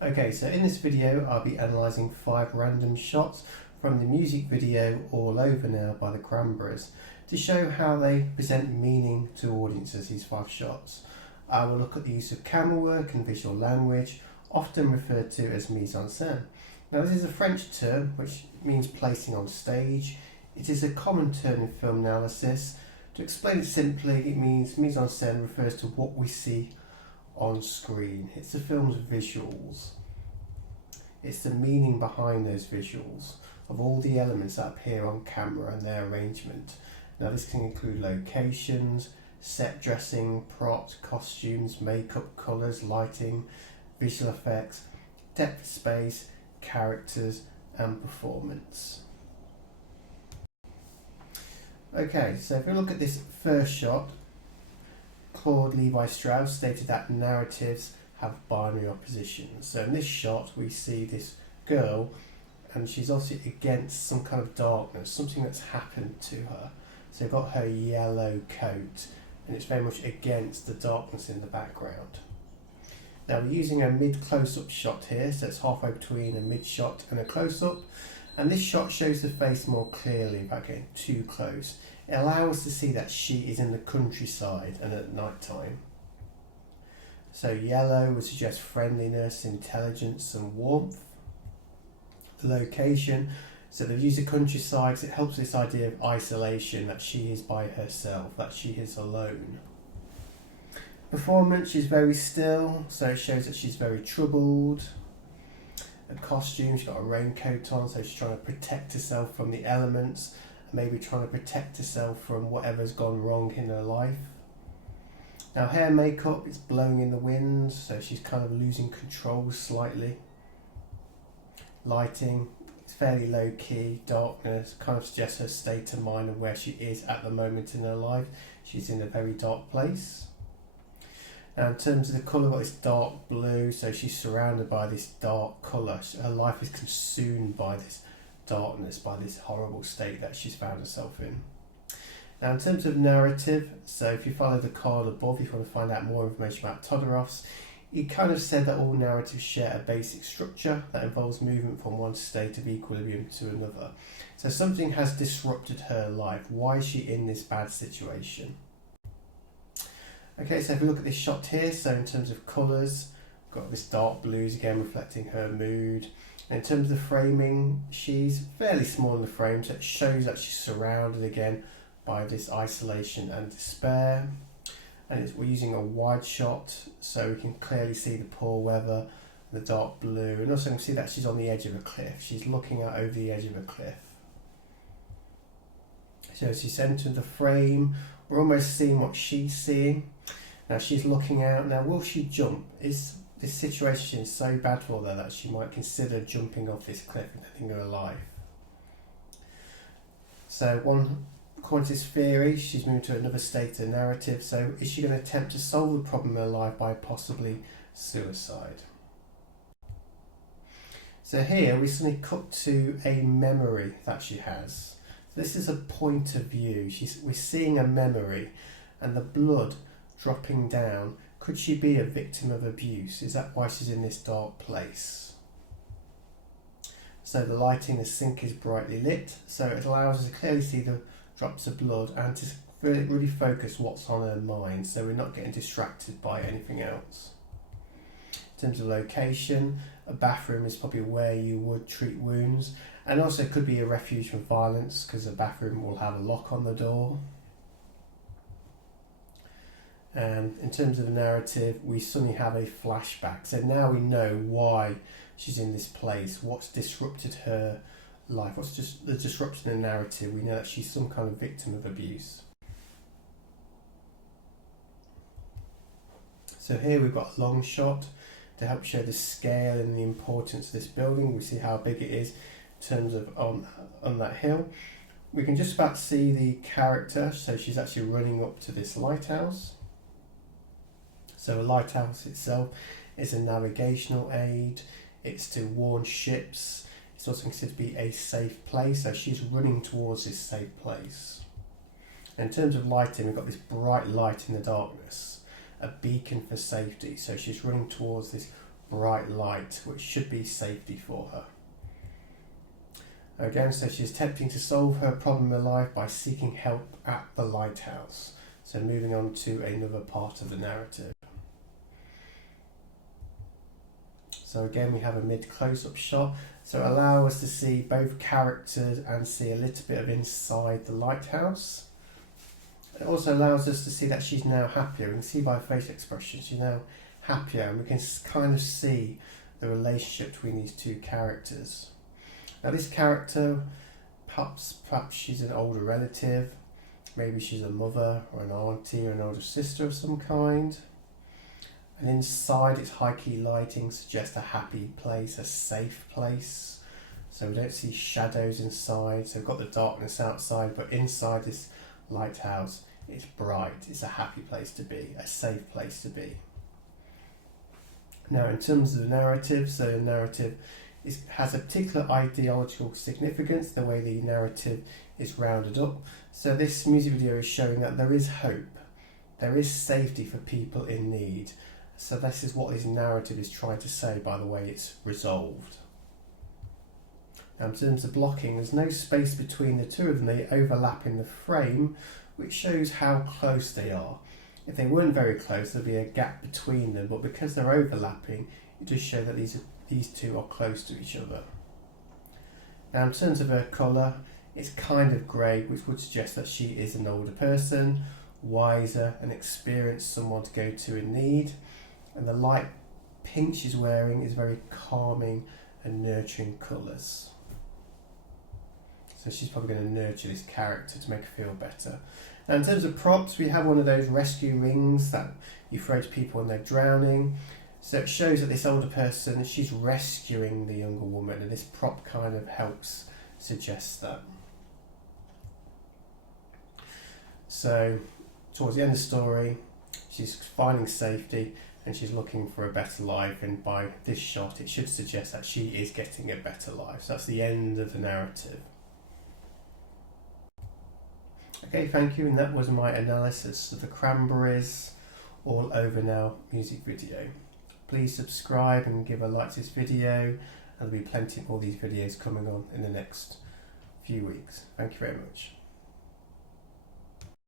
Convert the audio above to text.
Okay, so in this video I'll be analysing 5 random shots from the music video All Over Now by the Cranberries to show how they present meaning to audiences, these 5 shots. I will look at the use of camera work and visual language, often referred to as mise en scène. Now this is a French term which means placing on stage. It is a common term in film analysis. To explain it simply, it means mise en scène refers to what we see on screen. It's the film's visuals. It's the meaning behind those visuals of all the elements that appear on camera and their arrangement. Now this can include locations, set dressing, props, costumes, makeup, colours, lighting, visual effects, depth of space, characters and performance. Okay, so if we look at this first shot, Claude Levi-Strauss stated that narratives have binary oppositions. So in this shot we see this girl and she's obviously against some kind of darkness, something that's happened to her. So you've got her yellow coat and it's very much against the darkness in the background. Now we're using a mid close-up shot here, so it's halfway between a mid shot and a close-up, and this shot shows the face more clearly without getting too close. It allows us to see that she is in the countryside and at night time. So yellow would suggest friendliness, intelligence and warmth. The location, so they've used the countryside because it helps this idea of isolation, that she is by herself, that she is alone. Performance, she's very still, so it shows that she's very troubled. A costume, she's got a raincoat on, so she's trying to protect herself from the elements, maybe trying to protect herself from whatever's gone wrong in her life. Now hair makeup, it's blowing in the wind, so she's kind of losing control slightly. Lighting, it's fairly low key, darkness, kind of suggests her state of mind and where she is at the moment in her life. She's in a very dark place. Now in terms of the colour, we've got this dark blue, so she's surrounded by this dark colour. Her life is consumed by this darkness, by this horrible state that she's found herself in. Now in terms of narrative, so if you follow the card above, if you want to find out more information about Todorow's, he kind of said that all narratives share a basic structure that involves movement from one state of equilibrium to another. So something has disrupted her life. Why is she in this bad situation? Okay, so if we look at this shot here, so in terms of colours, we've got this dark blues again reflecting her mood. And in terms of the framing, she's fairly small in the frame, so it shows that she's surrounded again by this isolation and despair. And we're using a wide shot, so we can clearly see the poor weather, the dark blue, and also we can see that she's on the edge of a cliff. She's looking out over the edge of a cliff. So she's centered the frame. We're almost seeing what she's seeing. Now she's looking out. Now will she jump? Is this situation so bad for her that she might consider jumping off this cliff and ending her life? So one quantist theory, she's moved to another state of narrative. So is she going to attempt to solve the problem in her life by possibly suicide? So here we suddenly cut to a memory that she has. This is a point of view. We're seeing a memory and the blood dropping down. Could she be a victim of abuse? Is that why she's in this dark place? So the lighting in the sink is brightly lit, so it allows us to clearly see the drops of blood and to really focus what's on her mind, so we're not getting distracted by anything else. In terms of location, a bathroom is probably where you would treat wounds, and also it could be a refuge from violence because a bathroom will have a lock on the door. And in terms of the narrative, we suddenly have a flashback, so now we know why she's in this place, what's disrupted her life, what's just the disruption in the narrative. We know that she's some kind of victim of abuse. So here we've got a long shot to help show the scale and the importance of this building. We see how big it is in terms of on that hill. We can just about see the character, so she's actually running up to this lighthouse. So a lighthouse itself is a navigational aid, it's to warn ships, it's also considered to be a safe place, so she's running towards this safe place. And in terms of lighting, we've got this bright light in the darkness, a beacon for safety, so she's running towards this bright light, which should be safety for her. Again, so she's attempting to solve her problem in life by seeking help at the lighthouse. So moving on to another part of the narrative. So again, we have a mid close-up shot. So allow us to see both characters and see a little bit of inside the lighthouse. It also allows us to see that she's now happier. We can see by face expression she's now happier, and we can kind of see the relationship between these two characters. Now this character, perhaps she's an older relative, maybe she's a mother or an auntie or an older sister of some kind. And inside, its high key lighting suggests a happy place, a safe place. So we don't see shadows inside, so we've got the darkness outside, but inside this lighthouse it's bright, it's a happy place to be, a safe place to be. Now in terms of the narrative, so the narrative has a particular ideological significance, the way the narrative is rounded up. So this music video is showing that there is hope, there is safety for people in need. So this is what this narrative is trying to say by the way it's resolved. Now in terms of blocking, there's no space between the two of them, they overlap in the frame, which shows how close they are. If they weren't very close, there'd be a gap between them, but because they're overlapping, it does show that these two are close to each other. Now in terms of her colour, it's kind of grey, which would suggest that she is an older person, wiser and experienced, someone to go to in need. And the light pink she's wearing is very calming and nurturing colours. So she's probably going to nurture this character to make her feel better. Now in terms of props, we have one of those rescue rings that you throw to people when they're drowning. So it shows that this older person, she's rescuing the younger woman, and this prop kind of helps suggest that. So towards the end of the story, she's finding safety and she's looking for a better life, and by this shot it should suggest that she is getting a better life. So that's the end of the narrative. Okay, thank you, and that was my analysis of the Cranberries All Over Now music video. Please subscribe and give a like to this video, and there'll be plenty more of these videos coming on in the next few weeks. Thank you very much.